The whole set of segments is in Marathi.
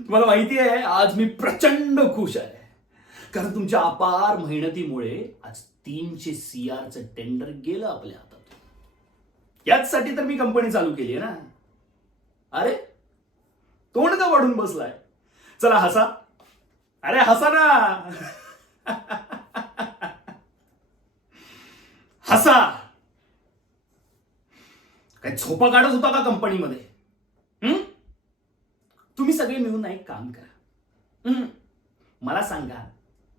तुम्हाला माहिती आहे आज मी प्रचंड खुश आहे, कारण तुमच्या अपार मेहनतीमुळे आज 300 CRचं टेंडर गेलं आपल्या हातात. याचसाठी तर मी कंपनी चालू केली आहे ना. अरे तोंड का वाढून बसलाय? चला हसा. अरे हसा ना. हसा. काय झोपा काढत होता का कंपनीमध्ये? तुम्ही सगळे मिळून एक काम करा. मला सांगा,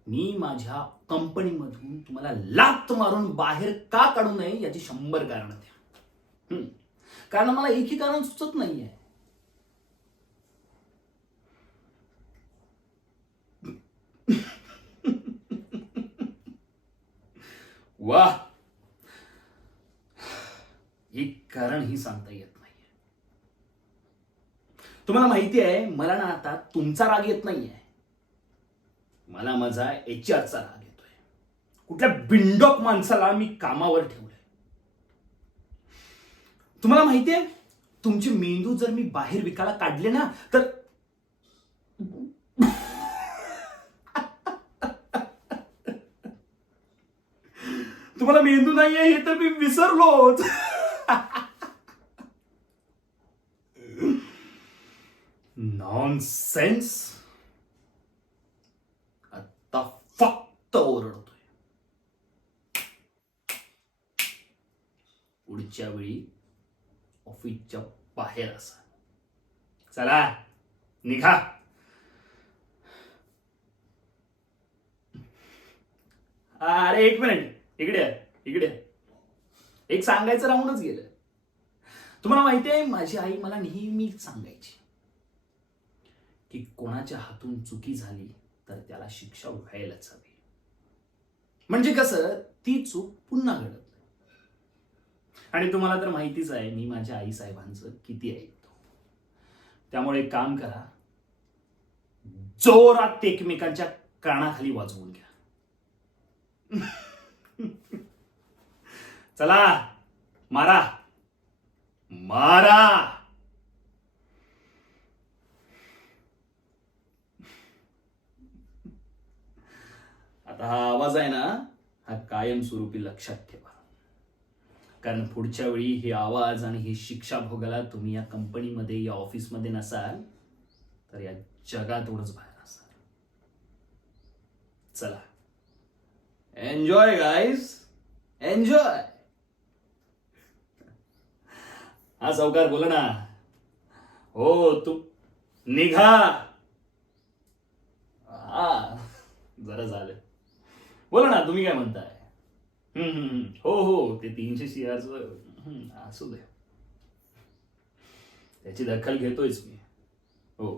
मी माझ्या कंपनीमधून तुम्हाला लाथ मारून बाहेर का काढू नये याची 100 कारणं द्या. कारण मला एकही कारण सुचत नाहीये. वाह, एक कारण ही सांगता येत नाहीये. तुम्हाला माहिती आहे मला ना आता तुमचा राग येत नाहीये, मला माझा HRचा राग येतोय. कुठल्या बिंडोक माणसाला मी कामावर ठेवलंय. तुम्हाला माहिती आहे तुमचे मेंदू जर मी बाहेर विकायला काढले ना तर तुम्हाला मेंदू नाहीये हे तर मी विसरलोच. नॉनसेन्स. आता फक्त ओरडतोय. पुढच्या वेळी ऑफिसच्या बाहेर असा. चला निघा. अरे एक मिनिट, इकडे एक सांगायचं राहूनच गेलं. तुम्हाला माहिती आहे माझी आई मला नेहमी सांगायची की कोणाच्या हातून चुकी झाली तर त्याला शिक्षा व्हायलाच हवी. म्हणजे कसं ती चूक पुन्हा घडत नाही. आणि तुम्हाला तर माहितीच आहे मी माझ्या आई साहेबांचं किती ऐकतो. त्यामुळे एक काम करा, जोरात एकमेकांच्या कानाखाली वाजवून घ्या. चला मारा मारा. आता हा आवाज आहे ना, हा कायमस्वरूपी लक्षात ठेवा, कारण पुढच्या वेळी हे आवाज आणि ही शिक्षा भोगायला तुम्ही या कंपनीमध्ये या ऑफिसमध्ये नसाल तर या जगातूनच बाहेर असाल. चला एन्जॉय गाईज, एन्जॉय. हा सावकार बोला ना. हो तू निघा. हा जरा झालं. बोला ना तुम्ही काय म्हणताय? हो ते 300 CRचं असू दे, त्याची दखल घेतोयच मी. हो